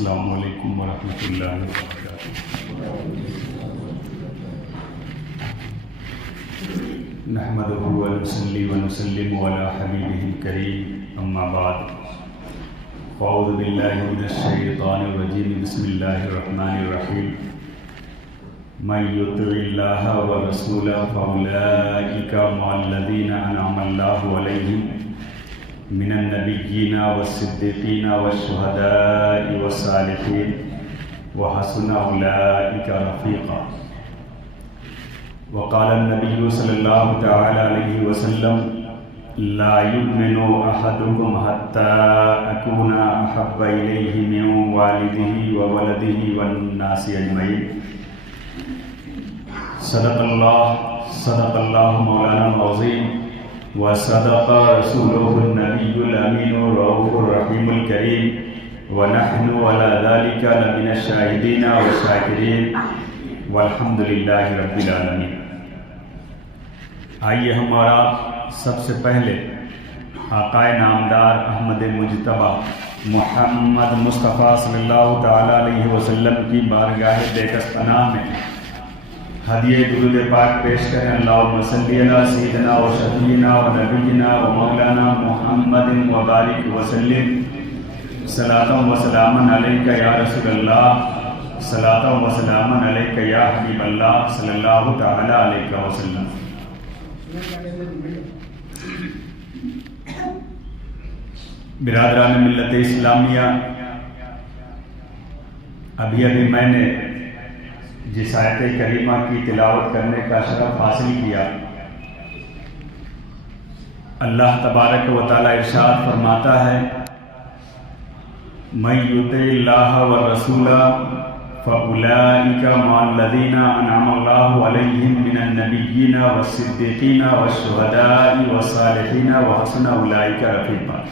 السلام علیکم ورحمۃ اللہ وبرکاتہ۔ نحمده ونصلي ونسلم على حبیبہ الکریم، اما بعد، فاعوذ باللہ من الشیطان الرجیم، بسم اللہ الرحمن الرحیم۔ من یطع اللہ ورسولہ فاولئک مع الذین انعم اللہ علیہم من النبیین والصدیقین والشہداء والصالحین وحسن اولئک رفیقا۔ وقال النبی صلی اللہ تعالی علیہ وسلم: لا یؤمن احدکم حتی اکون احب الیہ من والدہ وولدہ والناس اجمعین۔ صدق اللہ مولانا العظیم، وصدق رسولہ النبی الامین الرؤوف الرحیم الکریم، ونحن علی ذلک لمن الشاہدین والشاکرین، والحمد للہ رب العالمین۔ آئیے ہمارا سب سے پہلے آقائے نامدار احمد مجتبیٰ محمد مصطفیٰ صلی اللہ تعالی علیہ وسلم کی بارگاہ بیکس پناہ میں ہدیہ درود پاک پیش کریں۔ اللہم صلی علی سیدنا و شفیعنا و نبینا و مولانا محمد وبارک وسلم۔ صلاۃ و سلام علیک یا رسول اللہ، صلاۃ و سلام علیک یا حبیب اللہ صلی اللہ تعالی علیہ وسلم۔ برادران ملت اسلامیہ، ابھی میں نے جس آیت کریمہ کی تلاوت کرنے کا شرف حاصل کیا، اللہ تبارک و تعالی ارشاد فرماتا ہے: من یطع اللہ والرسول فاولئک مع الذین انعم اللہ علیہم من النبیین والصدیقین والشہداء والصالحین وحسن اولئک رفیقا۔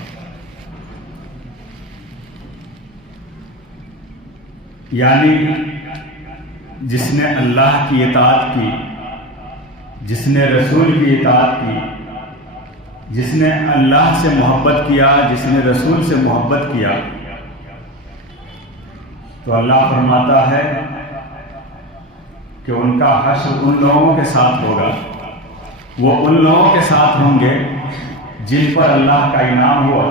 یعنی جس نے اللہ کی اطاعت کی، جس نے رسول کی اطاعت کی، جس نے اللہ سے محبت کیا، جس نے رسول سے محبت کیا، تو اللہ فرماتا ہے کہ ان کا حشر ان لوگوں کے ساتھ ہوگا، وہ ان لوگوں کے ساتھ ہوں گے جن پر اللہ کا انعام ہوا،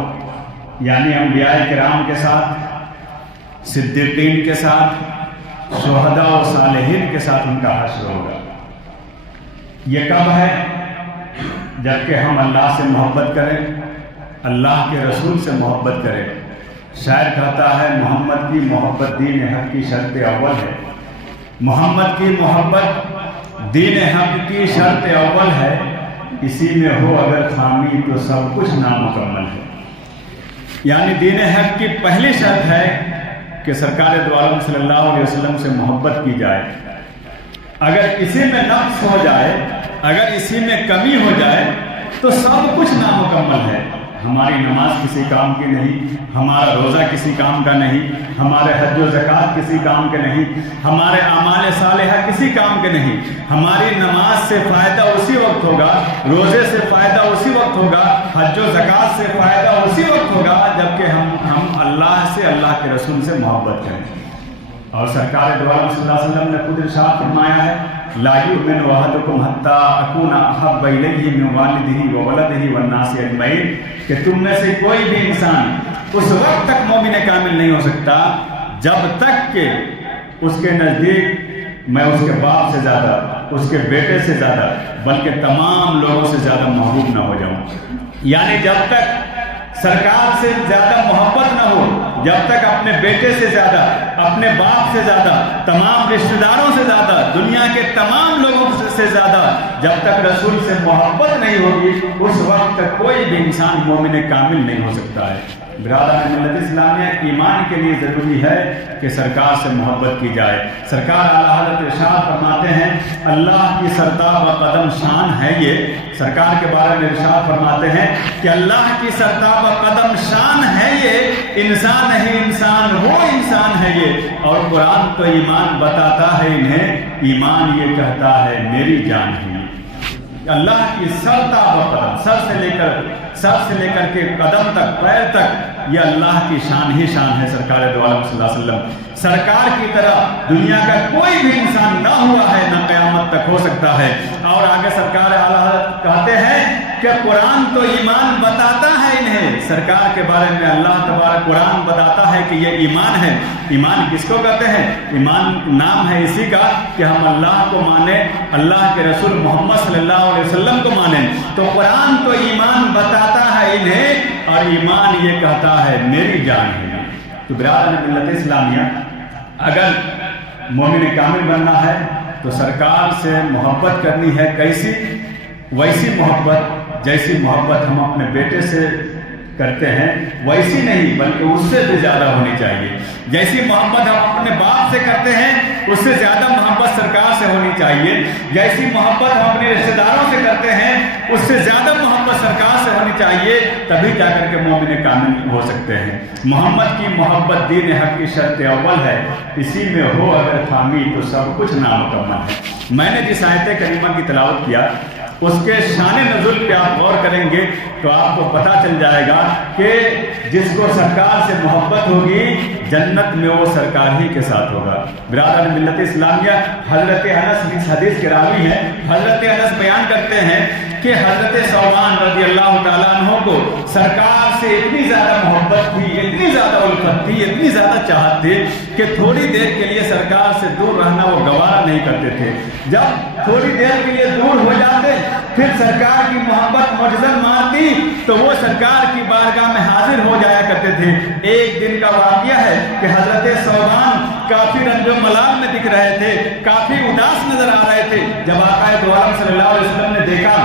یعنی انبیاء کرام کے ساتھ، صدیقین کے ساتھ، شہداء و صالحین کے ساتھ ان کا حشر ہوگا۔ یہ کب ہے؟ جبکہ ہم اللہ سے محبت کریں، اللہ کے رسول سے محبت کریں۔ شاعر کہتا ہے: محمد کی محبت دین حق کی شرط اول ہے۔ محمد کی محبت دین حق کی شرط اول ہے، اسی میں ہو اگر خامی تو سب کچھ نامکمل ہے۔ یعنی دین حق کی پہلی شرط ہے کہ سرکار دو عالم صلی اللہ علیہ وسلم سے محبت کی جائے۔ اگر اسی میں نقص ہو جائے، اگر اسی میں کمی ہو جائے تو سب کچھ نامکمل ہے۔ ہماری نماز کسی کام کی نہیں، ہمارا روزہ کسی کام کا نہیں، ہمارے حج و زکوٰۃ کسی کام کے نہیں، ہمارے اعمال صالحہ کسی کام کے نہیں۔ ہماری نماز سے فائدہ اسی وقت ہوگا، روزے سے فائدہ اسی وقت ہوگا، حج و زکوٰۃ سے فائدہ اسی وقت ہوگا جبکہ ہم اللہ سے، اللہ کے رسول سے محبت کریں۔ اور سرکار دو عالم صلی اللہ علیہ وسلم نے خود ارشاد فرمایا ہے: لا یؤمن احدکم حتی اکون احب الیہ من والدہ وولدہ والناس اجمعین، کہ تم میں سے کوئی بھی انسان اس وقت تک مومن کامل نہیں ہو سکتا جب تک کہ اس کے نزدیک میں اس کے باپ سے زیادہ، اس کے بیٹے سے زیادہ، بلکہ تمام لوگوں سے زیادہ محبوب نہ ہو جاؤں۔ یعنی جب تک سرکار سے زیادہ محبت نہ ہو، جب تک اپنے بیٹے سے زیادہ، اپنے باپ سے زیادہ، تمام رشتہ داروں سے زیادہ، دنیا کے تمام لوگوں سے زیادہ جب تک رسول سے محبت نہیں ہوگی، اس وقت تک کوئی بھی انسان مومن کامل نہیں ہو سکتا ہے۔ برادران ملت اسلامیہ، ایمان کے لیے ضروری ہے کہ سرکار سے محبت کی جائے۔ سرکار اعلیٰ حضرت ارشاد فرماتے ہیں: اللہ کی سرتاب و قدم شان ہے یہ۔ سرکار کے بارے میں ارشاد فرماتے ہیں کہ اللہ کی سرتاب و قدم شان ہے یہ، انسان نہیں انسان وہ انسان ہے یہ۔ اور قرآن تو ایمان بتاتا ہے انہیں، ایمان یہ کہتا ہے میری جان ہے۔ اللہ کی سر تا قدم، سر سے لے کر کے قدم تک، پیر تک، یہ اللہ کی شان ہی شان ہے سرکار دو عالم صلی اللہ علیہ وسلم۔ سرکار کی طرح دنیا کا کوئی بھی انسان نہ ہوا ہے، نہ قیامت تک ہو سکتا ہے۔ اور آگے سرکار اعلیٰ حضرت کہتے ہیں کہ قرآن تو ایمان بتاتا ہے انہیں، سرکار کے بارے میں اللہ تبارک قرآن بتاتا ہے کہ یہ ایمان ہے۔ ایمان کس کو کہتے ہیں؟ ایمان نام ہے اسی کا کہ ہم اللہ کو مانیں، اللہ کے رسول محمد صلی اللہ علیہ وسلم کو مانیں۔ تو قرآن تو ایمان بتاتا ہے انہیں، اور ایمان یہ کہتا ہے میری جان ہے۔ تو برادران ملت اسلامیہ، اگر مومن کامل بننا ہے تو سرکار سے محبت کرنی ہے۔ کیسی؟ ویسی محبت جیسی محبت ہم اپنے بیٹے سے کرتے ہیں، ویسی نہیں بلکہ اس سے بھی زیادہ ہونی چاہیے۔ جیسی محبت ہم اپنے باپ سے کرتے ہیں اس سے زیادہ محبت سرکار سے ہونی چاہیے۔ جیسی محبت ہم اپنے رشتہ داروں سے کرتے ہیں اس سے زیادہ محبت سرکار سے ہونی چاہیے، تبھی جا کر کے مومن کامل ہو سکتے ہیں۔ محمد کی محبت دین حق کی شرط اول ہے، اسی میں ہو اگر خامی تو سب کچھ نامکمل ہے۔ میں نے جس آیت کریمہ کی تلاوت کیا اس کے شان نزول پہ آپ غور کریں گے تو آپ کو پتہ چل جائے گا کہ جس کو سرکار سے محبت ہوگی جنت میں وہ سرکار ہی کے ساتھ ہوگا۔ برادران ملت اسلامیہ، حضرت انس اس حدیث کے راوی ہیں، حضرت انس بیان کرتے ہیں کہ حضرت ثوبان رضی اللہ تعالیٰ عنہ کو سرکار سے اتنی زیادہ محبت تھی، اتنی زیادہ الفت تھی، اتنی زیادہ چاہت تھی کہ تھوڑی دیر کے لیے سرکار سے دور رہنا وہ گوارا نہیں کرتے تھے۔ جب تھوڑی دیر کے لیے دور ہو جاتے پھر سرکار کی محبت معجزہ مارتی تو وہ سرکار کی بارگاہ میں حاضر ہو جایا کرتے تھے۔ ایک دن کا واقعہ ہے کہ حضرت ثوبان کافی رنج و ملال میں دکھ رہے تھے، کافی اداس نظر آ رہے تھے۔ جب آقا دو عالم صلی اللہ علیہ وسلم نے دیکھا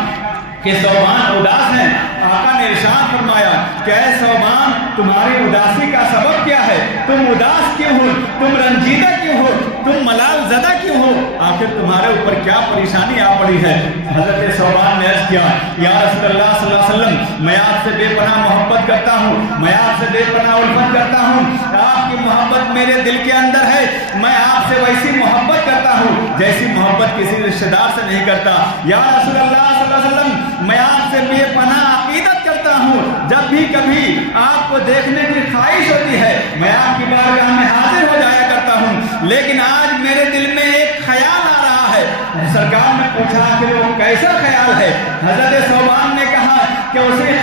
کہ ثوبان اداس ہیں، آقا نے ارشاد فرمایا کہ اے ثوبان تمہاری اداسی کا سبب کیا ہے؟ تم اداس کیوں ہو؟ تم رنجیدہ کیوں ہو؟ تم ملال زدہ کیوں ہو؟ آخر تمہارے اوپر کیا پریشانی آ پڑی ہے؟ حضرت ثوبان نے عرض کیا یا رسول اللہ صلی اللہ علیہ وسلم میں آپ سے بے پناہ محبت کرتا ہوں، میں آپ سے بے پناہ الفت کرتا ہوں، آپ کی محبت میرے دل کے اندر ہے، میں آپ سے ویسی محبت کرتا ہوں جیسی محبت کسی رشتہ دار سے نہیں کرتا۔ یا رسول اللہ صلی اللہ علیہ وسلم میں آپ سے بے پناہ عقیدت کرتا ہوں، جب بھی کبھی آپ کو دیکھنے کی خواہش ہوتی ہے میں آپ کی بارگاہ میں حاضر ہو جایا کرتا ہوں، لیکن آج میرے دل میں ایک خیال آ رہا ہے۔ سرکار نے پوچھا کہ وہ کیسا خیال ہے؟ حضرت ثوبان نے کہا کہ اسی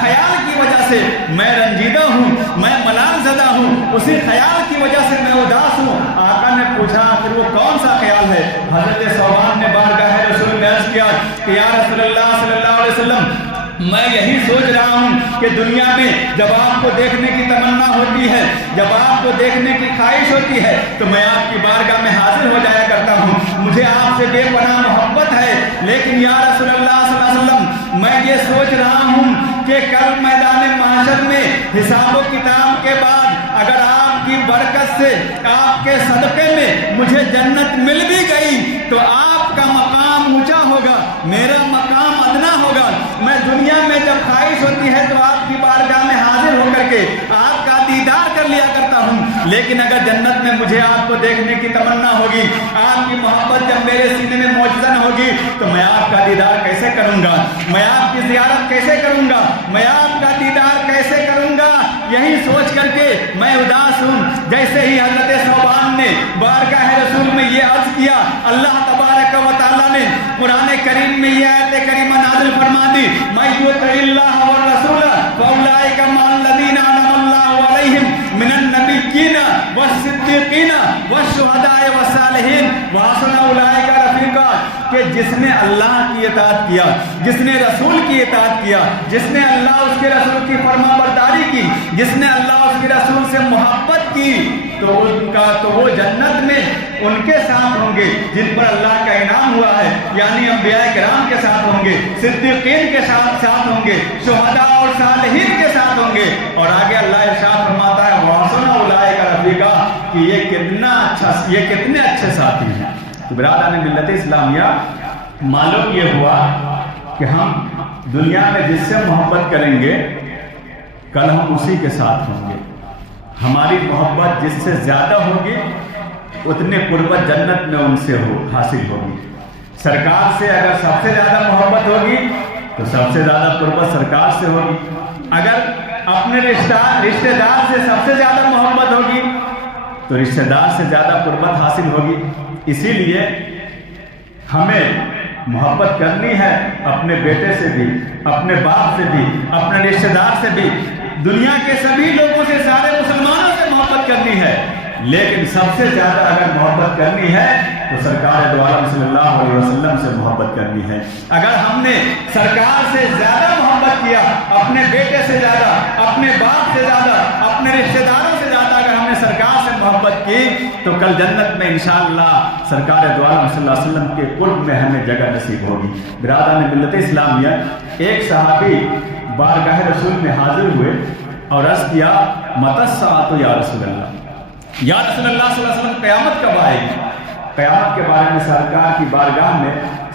خیال کی وجہ سے میں رنجیدہ ہوں، میں ملال زدہ ہوں، اسی خیال کی وجہ سے میں اداس ہوں۔ آقا نے پوچھا پھر وہ کون سا خیال ہے؟ حضرت ثوبان نے بارگاہ رسول میں عرض کیا کہ یا رسول اللہ صلی اللہ علیہ وسلم میں یہی سوچ رہا ہوں کہ دنیا میں جب آپ کو دیکھنے کی تمنا ہوتی ہے، جب آپ کو دیکھنے کی خواہش ہوتی ہے تو میں آپ کی بارگاہ میں حاضر ہو جایا کرتا ہوں، مجھے آپ سے بے پناہ محبت ہے، لیکن یا رسول اللہ صلی اللہ علیہ وسلم میں یہ سوچ رہا ہوں کہ کل میدان محشر میں حساب و کتاب کے بعد اگر آپ کی برکت سے، آپ کے صدقے میں مجھے جنت مل بھی گئی تو آپ کا مقام اونچا ہوگا، میرا مقام ادنا ہوگا۔ میں دنیا میں جب خواہش ہوتی ہے تو آپ کی بارگاہ میں حاضر ہو کر کے آپ کا دیدار کر لیا کرتا ہوں، لیکن اگر جنت میں مجھے آپ کو دیکھنے کی تمنا ہوگی، آپ کی محبت جب میرے سینے میں موجزن ہوگی تو میں آپ کا دیدار کیسے کروں گا؟ میں آپ کی زیارت کیسے کروں گا؟ میں آپ کا دیدار کیسے کروں گا؟ یہی سوچ کر کے میں اداس ہوں۔ جیسے ہی حضرت ثوبان نے بارگاہ رسول میں یہ عرض کیا، اللہ تبارک و تعالیٰ نے قرآن کریم میں یہ آیت کریمہ نازل فرما دی، مَن یُطِعِ اللَّهَ وَالرَّسُولَ فَأُولَٰئِکَ مَعَ الَّذِینَ أَنْعَمَ اللَّهُ عَلَیْہِم مِنَ النَّبِیِّینَ وَالصِّدِّیقِینَ وَالشُّہَدَاءِ وَالصَّالِحِینَ وَحَسُنَ أُولَٰئِکَ رَفِیقًا، کہ جس نے اللہ کی اطاعت کیا، جس نے رسول کی اطاعت کیا، جس نے اللہ اس کے رسول کی فرما برداری کی، جس نے اللہ اس کے رسول سے محبت کی تو وہ جنت میں ان کے ساتھ ہوں گے جن پر اللہ کا انعام ہوا ہے، یعنی انبیاء کرام کے ساتھ ہوں گے، صدیقین کے ساتھ ہوں گے، شہداء اور صالحین کے ساتھ ہوں گے۔ اور آگے اللہ ارشاد فرماتا ہے وَحَسُنَ أُولَٰئِکَ رَفِیقًا، کہ یہ کتنے اچھے ساتھی ہیں۔ تو برادران ملت اسلامیہ، معلوم یہ ہوا کہ ہم دنیا میں جس سے محبت کریں گے کل ہم اسی کے ساتھ ہوں گے۔ ہماری محبت جس سے زیادہ ہوگی اتنے قربت جنت میں ان سے حاصل ہوگی۔ سرکار سے اگر سب سے زیادہ محبت ہوگی تو سب سے زیادہ قربت سرکار سے ہوگی. اگر اپنے رشتہ دار سے سب سے زیادہ محبت ہوگی تو رشتہ دار سے زیادہ قربت حاصل ہوگی. اسی لیے ہمیں محبت کرنی ہے اپنے بیٹے سے بھی، اپنے باپ سے بھی، اپنے رشتہ دار سے بھی، دنیا کے سبھی لوگوں سے، سارے مسلمانوں سے محبت کرنی ہے. لیکن سب سے زیادہ اگر محبت کرنی ہے تو سرکار دو عالم صلی اللہ علیہ وسلم سے محبت کرنی ہے. اگر ہم نے سرکار سے زیادہ محبت کیا، اپنے بیٹے سے زیادہ، اپنے باپ سے زیادہ، اپنے رشتہ داروں سے زیادہ اگر ہم نے سرکار سے محبت کی تو کل جنت میں انشاءاللہ سرکار دو عالم صلی اللہ علیہ وسلم کے قرب میں ہمیں جگہ نصیب ہوگی. برادران ملت اسلامیہ، ایک صحابی بارگاہ رسول میں حاضر ہوئے اور عرض کیا متی الساعۃ یا رسول اللہ، یا رسول اللہ صلی اللہ علیہ وسلم قیامت کب آئے گی؟ قیامت کے بارے میں سرکار کی بارگاہ میں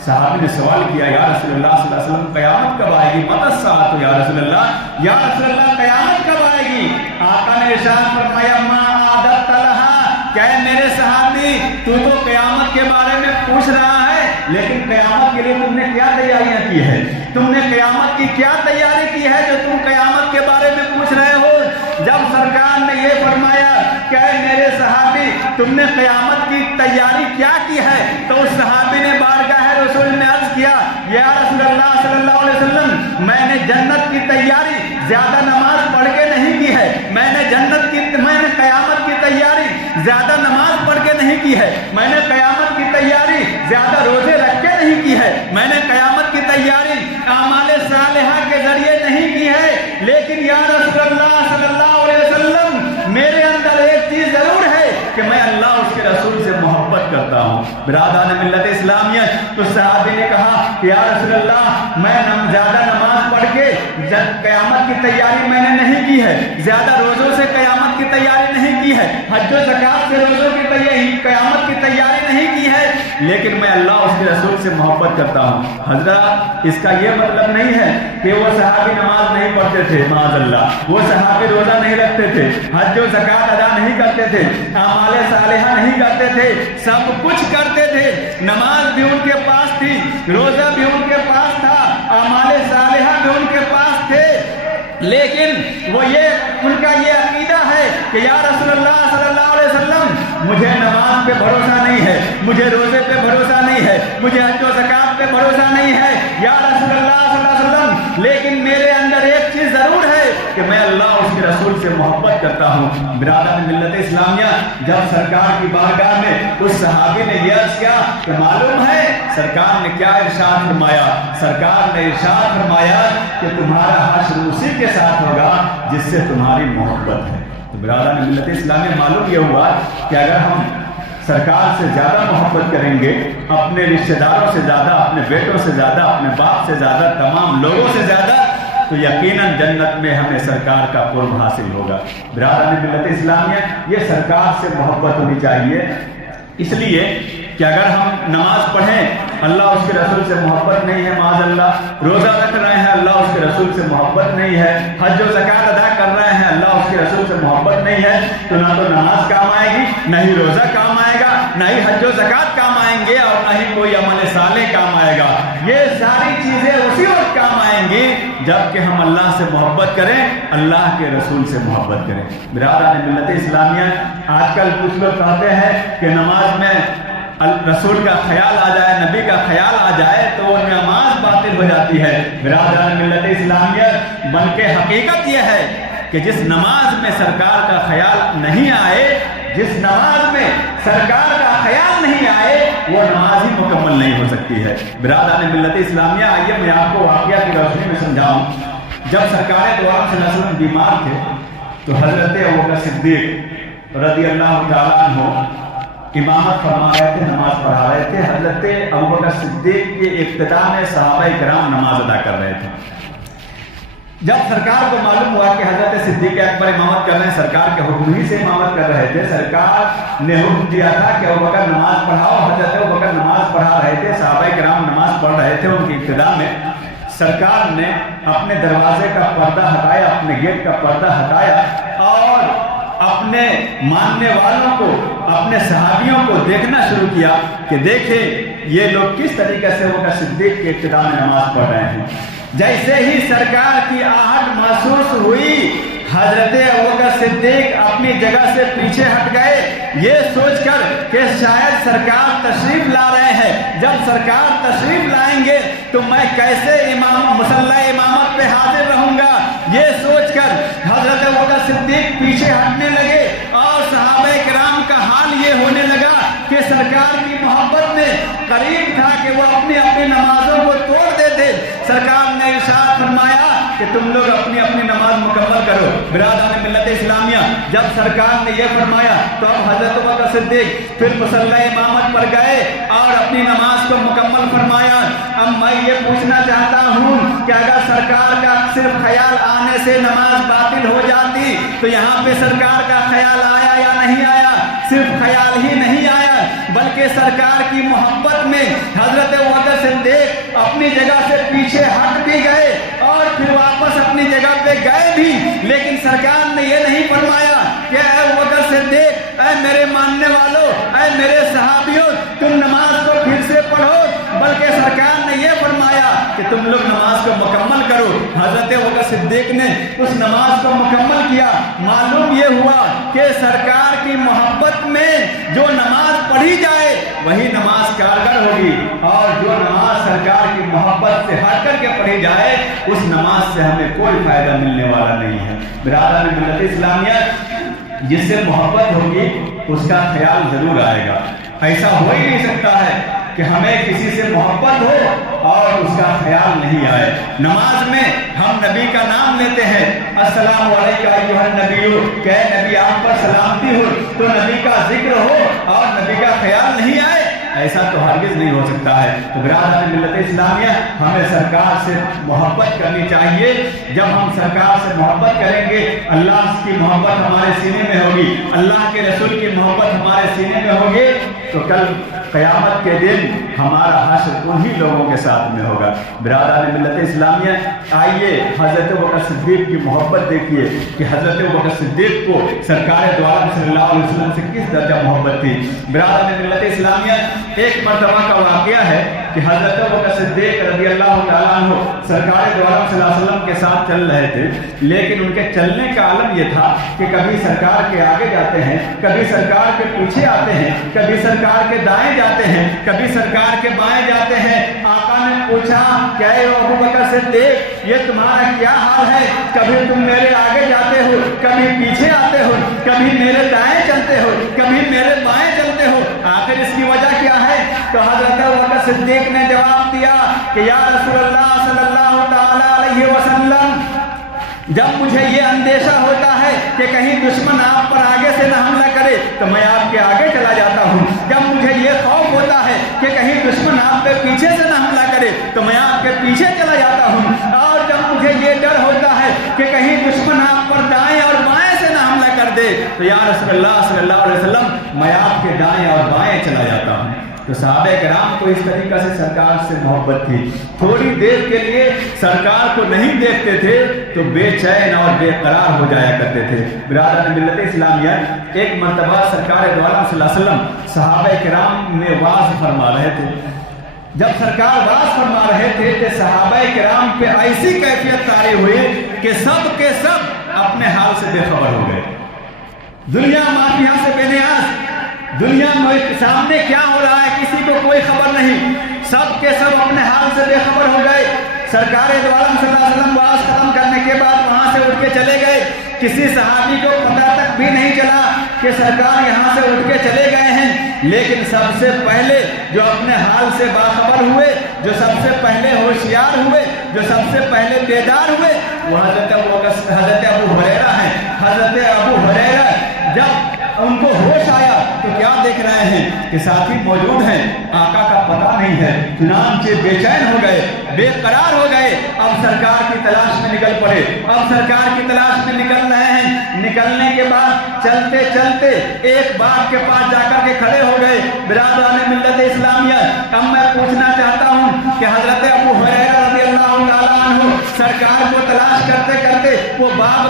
صحابی نے سوال کیا، یا رسول اللہ صلی اللہ علیہ وسلم قیامت کب آئے گی؟ متی الساعۃ یا رسول اللہ، یا رسول اللہ قیامت کب آئے گی؟ آقا نے ارشاد فرمایا ما اعددت لها، کہ میرے صحابی تو قیامت کے بارے میں پوچھ رہا ہے، لیکن قیامت کے لیے تم نے کیا تیاریاں کی ہے؟ تم نے قیامت کی کیا تیاری کی ہے جو تم قیامت کے بارے میں پوچھ رہے ہو؟ جب سرکار نے یہ فرمایا کہ میرے صحابی تم نے قیامت کی تیاری کیا کی ہے، تو اس صحابی نے بارگاہ رسول میں عرض کیا یا رسول اللہ صلی اللہ علیہ وسلم، میں نے جنت کی تیاری زیادہ نماز پڑھ کے نہیں کی ہے، میں نے قیامت کی تیاری زیادہ نماز پڑھ کے نہیں کی ہے، میں نے قیامت کی تیاری زیادہ روزے رکھ کے نہیں کی ہے، میں نے قیامت کی تیاری اعمال صالحہ کے ذریعے نہیں کی ہے، لیکن یا رسول اللہ صلی اللہ علیہ وسلم میرے اندر ایک چیز ضرور ہے کہ میں اللہ اس کے رسول سے محبت کرتا ہوں. برادران ملت اسلامیہ، تو صحابی نے کہا کہ یا رسول اللہ میں زیادہ نماز پڑھ کے قیامت کی تیاری میں نے نہیں کی ہے، زیادہ روزوں سے قیامت کی تیاری نہیں کی ہے، حج و زکات سے روزوں کی قیامت کی تیاری نہیں کی ہے، لیکن میں اللہ اس کے رسول سے محبت کرتا ہوں. حضرات، اس کا یہ مطلب نہیں ہے کہ وہ صحابی نماز نہیں پڑھتے تھے، معاذ اللہ، وہ صحابی روزہ نہیں رکھتے تھے، حج و زکات ادا نہیں کرتے تھے، اعمال صالحہ نہیں کرتے تھے، سب کچھ کرتے تھے. نماز بھی ان کے پاس تھی، روزہ بھی ان کے پاس تھا، اعمال صالحہ بھی ان کے پاس تھے، لیکن وہ ان کا یہ عقیدہ ہے کہ یا رسول اللہ صلی اللہ علیہ وسلم مجھے نماز پہ بھروسہ نہیں ہے، مجھے روزے پہ بھروسہ نہیں ہے، مجھے حج و زکات پہ بھروسہ نہیں ہے یا رسول اللہ صلی اللہ علیہ وسلم، لیکن میرے اندر ایک چیز ضرور ہے کہ میں اللہ اس کے رسول سے محبت کرتا ہوں. برادران ملت اسلامیہ، جب سرکار کی بارگاہ میں اس صحابی نے یہ عرض کیا کہ معلوم ہے سرکار نے کیا ارشاد فرمایا؟ سرکار نے ارشاد فرمایا کہ تمہارا حشر اسی کے ساتھ ہوگا جس سے تمہاری محبت ہے. تو برادران ملت اسلامیہ، معلوم یہ ہوا کہ اگر ہم سرکار سے زیادہ محبت کریں گے، اپنے رشتہ داروں سے زیادہ، اپنے بیٹوں سے زیادہ، اپنے باپ سے زیادہ، تمام لوگوں سے زیادہ، تو یقیناً جنت میں ہمیں سرکار کا قرب حاصل ہوگا. برادران ملت اسلامیہ، یہ سرکار سے محبت ہونی چاہیے، اس لیے کہ اگر ہم نماز پڑھیں اللہ اس کے رسول سے محبت نہیں ہے، معاذ اللہ، روزہ رکھ رہے ہیں اللہ اس کے رسول سے محبت نہیں ہے، حج و زکات ادا کر رہے ہیں اللہ اس کے رسول سے محبت نہیں ہے، تو نہ تو نماز کام آئے گی، نہ ہی روزہ کام آئے گا، نہ ہی حج و زکات کام آئیں گے، اور نہ ہی کوئی عمل صالح کام آئے گا. یہ ساری چیزیں اسی وقت کام آئیں گی جب کہ ہم اللہ سے محبت کریں، اللہ کے رسول سے محبت کریں. برادران ملت اسلامیہ، آج کل کچھ لوگ کہتے ہیں کہ نماز میں رسول کا خیال آ جائے، نبی کا خیال آ جائے تو وہ نماز باطل ہو جاتی ہے. برادران ملت اسلامیہ، بلکہ حقیقت یہ ہے کہ جس نماز میں سرکار کا خیال نہیں آئے، جس نماز میں سرکار کا خیال نہیں آئے، وہ نماز ہی مکمل نہیں ہو سکتی ہے. برادران ملت اسلامیہ، آئیے میں آپ کو واقعہ کی روشنی میں سمجھاؤں. جب سرکار دو عالم صلی اللہ علیہ وسلم بیمار تھے تو حضرت ابوبکر صدیق رضی اللہ تعالیٰ عنہ امامت فرما رہے تھے، نماز پڑھا رہے تھے. حضرت ابوبکر صدیق کے ابتدا میں صحابہ کرام نماز ادا کر رہے تھے. جب سرکار کو معلوم ہوا کہ حضرت صدیق اکبر امامت کر رہے ہیں، سرکار کے حکم ہی سے امامت کر رہے تھے، سرکار نے حکم دیا تھا کہ ابوبکر نماز پڑھاؤ. حضرت ابوبکر نماز پڑھا رہے تھے، صحابہ کرام نماز پڑھ رہے تھے. ان کی ابتدا میں سرکار نے اپنے دروازے کا پردہ ہٹایا، اپنے گیٹ کا پردہ ہٹایا اور اپنے ماننے والوں کو، اپنے صحابیوں کو دیکھنا شروع کیا کہ دیکھیں یہ لوگ کس طریقے سے ابو بکر صدیق کے ابتدا میں نماز پڑھ رہے ہیں۔ جیسے ہی سرکار کی آہٹ محسوس ہوئی، حضرت ابوبکر صدیق اپنی جگہ سے پیچھے ہٹ گئے، یہ سوچ کر کہ شاید سرکار تشریف لا رہے ہیں، جب سرکار تشریف لائیں گے تو میں کیسے مصلی امامت پہ حاضر رہوں گا، یہ سوچ کر حضرت ابوبکر صدیق پیچھے ہٹنے لگے، اور صحابہ کرام کا حال یہ ہونے لگا کہ سرکار کی محبت میں قریب تھا کہ وہ اپنی اپنی نمازوں کو توڑ دیتے۔ سرکار نے ارشاد فرمایا کہ تم لوگ اپنی اپنی نماز مکمل کرو۔ برادران ملت اسلامیہ، جب سرکار نے یہ فرمایا تو اب حضرت ابوبکر صدیق پھر مصلی امامت پر گئے اور اپنی نماز کو مکمل فرمایا۔ اب میں یہ پوچھنا چاہتا ہوں کہ اگر سرکار کا صرف خیال آنے سے نماز باطل ہو جاتی تو یہاں پہ سرکار کا خیال آیا یا نہیں آیا؟ صرف خیال ہی نہیں آیا بلکہ سرکار کی محبت میں حضرت ابوبکر صدیق اپنی جگہ سے پیچھے ہٹ بھی گئے اور پھر واپس اپنی جگہ پہ گئے بھی، لیکن سرکار نے یہ نہیں فرمایا کہ اے ابوبکر صدیق، اے میرے ماننے والوں، اے میرے صحابیوں، تم نماز کو پھر سے پڑھو، بلکہ سرکار نے یہ فرمایا کہ تم لوگ نماز کو مکمل کرو۔ حضرت ابوبکر صدیق نے اس نماز کو مکمل کیا۔ معلوم یہ ہوا کہ سرکار کی محبت میں جو نماز پڑھی جائے وہی نماز کارگر ہوگی، اور جو نماز سرکار کی محبت سے ہٹ کر کے پڑھی جائے اس نماز سے ہمیں کوئی فائدہ ملنے والا نہیں ہے۔ برادران ملت اسلامیہ، جس سے محبت ہوگی اس کا خیال ضرور آئے گا۔ ایسا ہو ہی نہیں سکتا ہے کہ ہمیں کسی سے محبت ہو اور اس کا خیال نہیں آئے۔ نماز میں ہم نبی کا نام لیتے ہیں، السلام علیکم ایھا النبی، کہ نبی آپ پر سلامتی ہو، تو نبی کا ذکر ہو اور نبی کا خیال نہیں آئے، ایسا تو ہرگز نہیں ہو سکتا ہے۔ تو برادران ملت اسلامیہ، ہمیں سرکار سے محبت کرنی چاہیے۔ جب ہم سرکار سے محبت کریں گے، اللہ کی محبت ہمارے سینے میں ہوگی، اللہ کے رسول کی محبت ہمارے سینے میں ہوگی، تو کل قیامت کے دن ہمارا حشر انہی لوگوں کے ساتھ میں ہوگا۔ برادران ملت اسلامیہ، آئیے حضرت ابوبکر صدیق کی محبت دیکھیے کہ حضرت ابوبکر صدیق کو سرکار دو عالم صلی اللہ علیہ وسلم سے کس درجہ محبت تھی۔ برادران ملت اسلامیہ، ایک مرتبہ کا واقعہ ہے کہ حضرت ابوبکر صدیق رضی اللہ تعالیٰ عنہ سرکار دو عالم صلی اللہ علیہ وسلم کے ساتھ چل رہے تھے، لیکن ان کے چلنے کا عالم یہ تھا کہ کبھی سرکار کے آگے جاتے ہیں، کبھی سرکار کے پیچھے آتے ہیں، کبھی سرکار کے دائیں جاتے ہیں، کبھی سرکار کے بائیں جاتے ہیں۔ آقا نے پوچھا کہ اے ابوبکر صدیق، یہ تمہارا کیا حال ہے؟ کبھی تم میرے آگے جاتے ہو، کبھی پیچھے آتے ہو، کبھی میرے دائیں چلتے ہو، کبھی میرے بائیں چلتے ہو، آخر اس کی وجہ کیا ہے؟ تو حضرت ابوبکر صدیق نے جواب دیا کہ یا رسول اللہ صلی اللہ تعالی علیہ وسلم، جب مجھے یہ اندیشہ ہوتا ہے کہ کہیں دشمن آپ پر آگے سے نہ حملہ کرے تو میں آپ کے آگے چلا جاتا ہوں، جب مجھے یہ خوف ہوتا ہے کہ کہیں دشمن آپ پہ پیچھے سے نہ حملہ کرے تو میں آپ کے پیچھے چلا جاتا ہوں، اور جب مجھے یہ ڈر ہوتا ہے کہ کہیں دشمن آپ پر دائیں اور بائیں سے نہ حملہ کر دے تو یا رسول اللہ صلی اللہ علیہ وسلم میں آپ کے دائیں اور بائیں چلا جاتا ہوں۔ تو صحابہ کرام کو اس طریقہ سے سرکار سے محبت تھی، تھوڑی دیر کے لیے سرکار کو نہیں دیکھتے تھے تو بے چین اور بے قرار ہو جایا کرتے تھے۔ برادران ملت اسلامیہ، ایک مرتبہ سرکار دو عالم صلی اللہ علیہ وسلم صحابہ کرام میں واعظ فرما رہے تھے۔ جب سرکار واعظ فرما رہے تھے کہ صحابہ کرام پہ ایسی کیفیت طاری ہوئی کہ سب کے سب اپنے حال سے بے خبر ہو گئے، دنیا مافیا سے بے نیاز، دنیا میں سامنے کیا ہو رہا ہے کسی کو کوئی خبر نہیں، سب کے سب اپنے حال سے بے خبر ہو گئے۔ سرکار دو عالم صلی اللہ علیہ وسلم واعظ ختم کرنے کے بعد وہاں سے اٹھ کے چلے گئے، کسی صحابی کو پتہ تک بھی نہیں چلا کہ سرکار یہاں سے اٹھ کے چلے گئے ہیں، لیکن سب سے پہلے جو اپنے حال سے باخبر ہوئے، جو سب سے پہلے ہوشیار ہوئے، جو سب سے پہلے بیدار ہوئے، وہ حضرت ابو ہریرہ ہیں۔ حضرت ابو ہریرہ جب ان کو ہوش آیا تو کیا دیکھ رہے ہیں کہ ساتھی موجود ہیں، آقا کا پتہ نہیں ہے، چنانچہ بے چین ہو گئے، بے قرار ہو گئے، اب سرکار کی تلاش میں نکل پڑے، اب سرکار کی تلاش میں نکل رہے ہیں۔ نکلنے کے بعد چلتے چلتے ایک باغ کے پاس جا کر کے کھڑے ہو گئے۔ برادران ملت اسلامیہ، اب میں پوچھنا چاہتا ہوں کہ حضرت ابو ہریرہ رضی اللہ تعالیٰ عنہ سرکار کو تلاش کرتے کرتے وہ باغ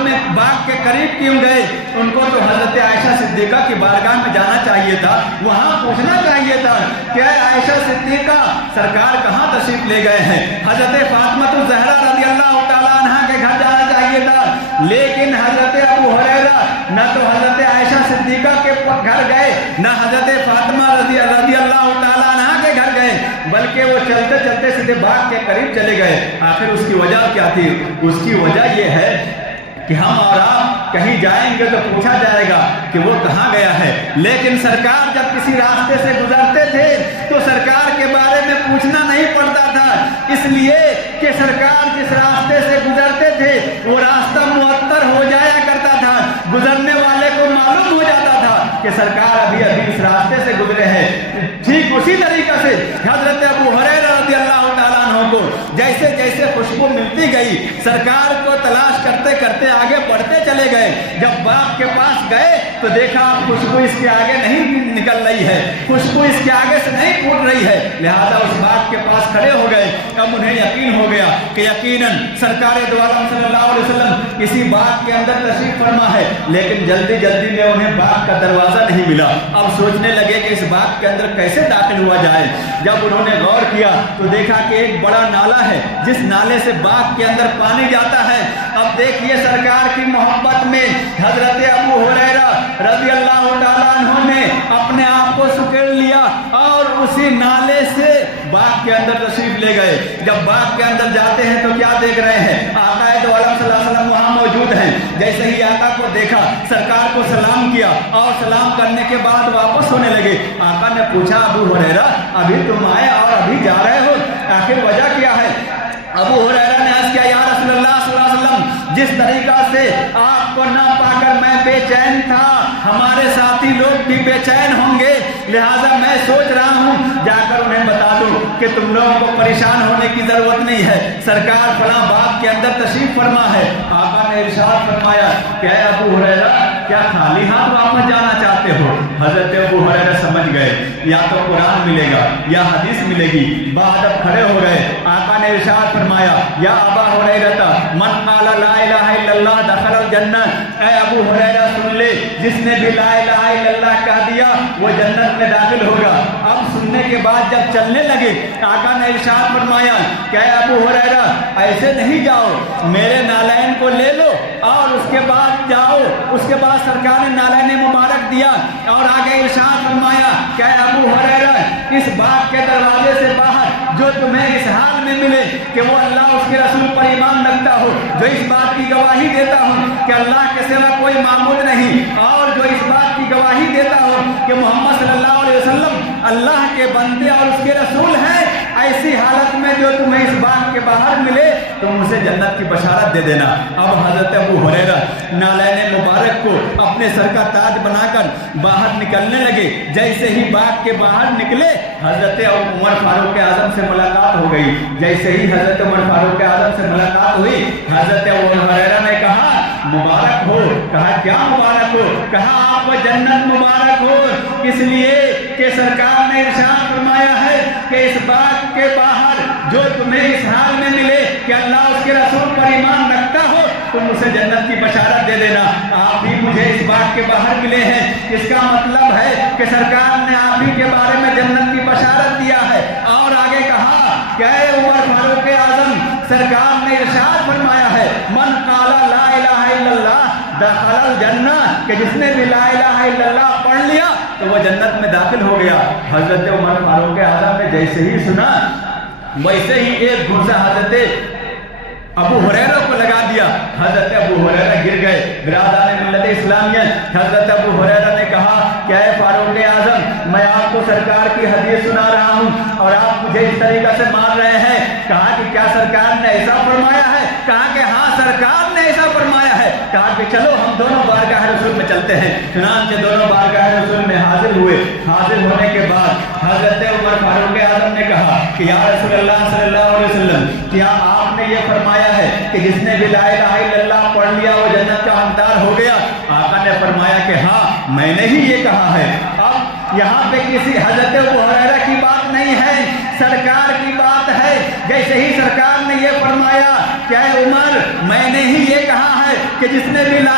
کے قریب کیوں گئے؟ ان کو تو حضرت عائشہ صدیقہ کی بارگاہ میں جانا چاہیے تھا, وہاں پوچھنا چاہیے تھا کہ عائشہ صدیقہ سرکار کہاں تشریف لے گئے ہیں. حضرت فاطمہ الزہرا رضی اللہ تعالیٰ عنہ کے گھر جانا چاہیے تھا, لیکن حضرت ابو ہریرہ نہ تو حضرت عائشہ صدیقہ کے گھر گئے, نہ حضرت فاطمہ رضی اللہ تعالیٰ عنہ کے گھر گئے, بلکہ وہ چلتے چلتے سیدھے باغ کے قریب چلے گئے. آخر اس کی وجہ کیا تھی؟ اس کی وجہ یہ ہے کہ ہم اور آپ کہیں جائیں گے تو پوچھا جائے گا کہ وہ کہاں گیا ہے, لیکن سرکار جب کسی راستے سے گزرتے تھے تو سرکار کے بارے میں پوچھنا نہیں پڑتا تھا, اس لیے کہ سرکار جس راستے سے گزرتے تھے وہ راستہ معطر ہو جایا کرتا تھا, گزرنے والے کو معلوم ہو جاتا تھا کہ سرکار ابھی اس راستے سے گزرے ہیں. ٹھیک اسی طریقے سے حضرت ابو ہریرہ رضی اللہ تعالیٰ عنہ کو جیسے جیسے خوشبو ملتی گئی, سرکار کو تلاش کرتے کرتے آگے بڑھتے چلے گئے. جب باغ کے پاس گئے تو دیکھا خوشبو اس کے آگے نہیں نکل رہی ہے, خوشبو اس کے آگے سے نہیں پھوٹ رہی ہے, لہذا اس باغ کے پاس کھڑے ہو گئے. اب انہیں یقین ہو گیا کہ یقیناً سرکار دو عالم صلی اللہ علیہ وسلم اسی باغ کے اندر تشریف فرما ہے, لیکن جلدی جلدی میں انہیں باغ کا دروازہ نہیں ملا. اب سوچنے لگے کہ اس باغ کے اندر کیسے داخل ہوا جائے. جب انہوں نے غور کیا تو دیکھا کہ ایک بڑا نالا ہے جس نالے سے باغ کے اندر پانی جاتا ہے. اب دیکھیے سرکار کی محبت میں حضرت ابو ہریرہ رضی اللہ تعالیٰ عنہ نے اپنے آپ کو سکیڑ لیا اور اسی نالے سے باغ کے اندر تشریف لے گئے. جب باغ کے اندر جاتے ہیں تو کیا دیکھ رہے ہیں؟ آقا دو عالم صلی اللہ علیہ وسلم وہاں موجود ہیں. جیسے ہی آقا کو دیکھا سرکار کو سلام کیا اور سلام کرنے کے بعد واپس ہونے لگے. آقا نے پوچھا ابو ہریرہ ابھی تم آئے اور ابھی جا رہے ہو, آخر وجہ کیا ہے؟ ابو ہریرہ نے عرض کیا یا رسول اللہ صلی اللہ علیہ وسلم, جس طریقہ سے آپ کو نہ پا کر میں بے چین تھا, ہمارے ساتھی لوگ بھی بے چین ہوں گے, لہٰذا میں سوچ رہا ہوں جا کر انہیں بتا دوں کہ تم لوگوں کو پریشان ہونے کی ضرورت نہیں ہے, سرکار فلاں باغ کے اندر تشریف فرما ہے. آقا نے ارشاد فرمایا کہ اے ابو ہریرہ کیا خالی ہاتھ واپس جانا چاہتے ہو؟ حضرت ابو ہریرہ سمجھ گئے یا تو قرآن ملے گا یا حدیث ملے گی. باادب کھڑے ہو گئے. آقا نے ارشاد فرمایا یا ابا ہریرہ من قال لا الہ الا اللہ دخل الجنہ, اے ابو ہریرہ سن لے, جس نے بھی لا الہ الا اللہ کہہ دیا وہ جنت میں داخل ہوگا. اب سننے کے بعد جب چلنے لگے آقا نے ارشاد فرمایا کہ اے ابو ہریرہ ایسے نہیں جاؤ, میرے نالین کو لے لو اور اس کے بعد جاؤ. اس کے بعد سرکار نے نالین مبارک دیا اور آگے ارشاد فرمایا کہ اے ابو ہریرہ اس باغ کے دروازے سے باہر جو تمہیں اس حال میں ملے کہ وہ اللہ اس کے رسول پر ایمان رکھتا ہو, جو اس بات کی گواہی دیتا ہوں کہ اللہ کے سوا کوئی معبود نہیں, اور جو اس بات کی گواہی دیتا ہو کہ محمد صلی اللہ علیہ وسلم اللہ کے بندے اور اس کے رسول ہیں, ایسی حالت میں جو تمہیں اس باغ کے باہر ملے تم اسے جنت کی بشارت دے دینا. اب حضرت ابو ہریرہ نالین مبارک کو اپنے سر کا تاج بنا کر باہر نکلنے لگے. جیسے ہی باغ کے باہر نکلے حضرت عمر فاروق اعظم سے ملاقات ہو گئی. جیسے ہی حضرت عمر فاروق اعظم سے ملاقات ہوئی حضرت ابو ہریرہ نے کہا مبارک ہو. کہا کیا مبارک ہو؟ کہا آپ کو جنت مبارک ہو, اس لیے کہ سرکار نے ارشاد فرمایا ہے کہ اس باغ کے باہر جو تمہیں اس حال میں ملے کہ اللہ اس کے رسول پر ایمان رکھتا ہو تم اسے جنت کی بشارت دے دینا. آپ بھی مجھے اس باغ کے باہر ملے ہیں, اس کا مطلب ہے کہ سرکار نے آپ ہی کے بارے میں جنت کی بشارت دیا ہے. اور آگے کہا کہ اے عمر فاروق اعظم سرکار نے ارشاد فرمایا ہے من قال لا الہ الا اللہ دخل الجنہ, کہ جس نے بھی لا الہ الا اللہ پڑھ لیا تو وہ جنت میں داخل ہو گیا. حضرت عمر فاروق اعظم نے جیسے ہی سنا ویسے ہی ایک گھوسا حضرت ابو ہریرہ کو لگا دیا. حضرت ابو ہریرہ گر گئے. برادران ملت اسلامیہ حضرت ابو ہریرہ نے کہا کہ اے فاروق اعظم میں آپ کو سرکار کی حدیث سنا رہا ہوں اور آپ مجھے اس طریقہ سے مار رہے ہیں. کہا کہ کیا سرکار نے ایسا فرمایا ہے؟ کہا کہ ہاں سرکار نے ایسا فرمایا ہے. کہا کہ چلو ہم دونوں بارگاہ رسول میں چلتے ہیں. چنانچہ دونوں بارگاہ رسول میں حاضر ہوئے. حاضر ہونے کے بعد حضرت عمر فاروق اعظم نے کہا کہ یا رسول اللہ صلی اللہ علیہ وسلم کیا آپ نے یہ فرمایا ہے کہ جس نے بھی لا الہ الا اللہ پڑھ لیا وہ جنت کا حقدار ہو گیا؟ آقا نے فرمایا کہ ہاں میں نے ہی یہ کہا ہے. اب یہاں پہ کسی حضرت ابو ہریرہ کی بات نہیں ہے, سرکار کی بات ہے. جیسے ہی سرکار نے یہ فرمایا کہ اے عمر میں نے ہی یہ کہا ہے کہ جس نے بھی لا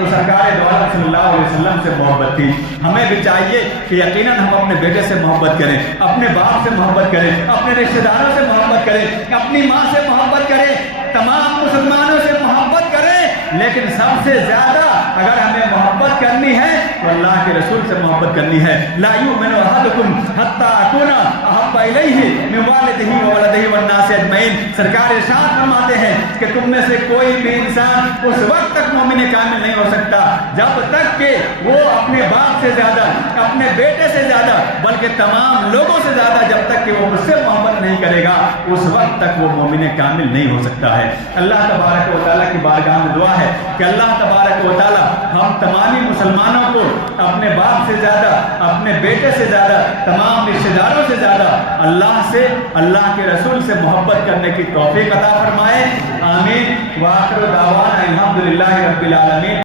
تو سرکار دو عالم صلی اللہ علیہ وسلم سے محبت تھی. ہمیں بھی چاہیے کہ یقیناً ہم اپنے بیٹے سے محبت کریں, اپنے باپ سے محبت کریں, اپنے رشتہ داروں سے محبت کریں, اپنی ماں سے محبت کریں, تمام مسلمانوں سے محبت کریں. لیکن سب سے زیادہ اگر ہمیں محبت کرنی ہے تو اللہ کے رسول سے محبت کرنی ہے. لا یؤمن احدکم حتی اکون احب الیہ من والدہ وولدہ والناس اجمعین. سرکار ارشاد فرماتے ہیں کہ تم میں سے کوئی بھی انسان اس وقت تک مومن کامل نہیں ہو سکتا جب تک کہ وہ اپنے باپ سے زیادہ, اپنے بیٹے سے زیادہ, بلکہ تمام لوگوں سے زیادہ جب تک کہ وہ مجھ سے محبت نہیں کرے گا اس وقت تک وہ مومن کامل نہیں ہو سکتا ہے. اللہ تبارک و تعالیٰ کی بارگاہ میں دعا ہے کہ اللہ تبارک و تعالیٰ ہم تمامی مسلمانوں کو اپنے باپ سے زیادہ, اپنے بیٹے سے زیادہ, تمام رشتہ داروں سے زیادہ اللہ سے, اللہ کے رسول سے محبت کرنے کی توفیق عطا فرمائے. آمین. وآخر دعوانا الحمدللہ رب العالمین.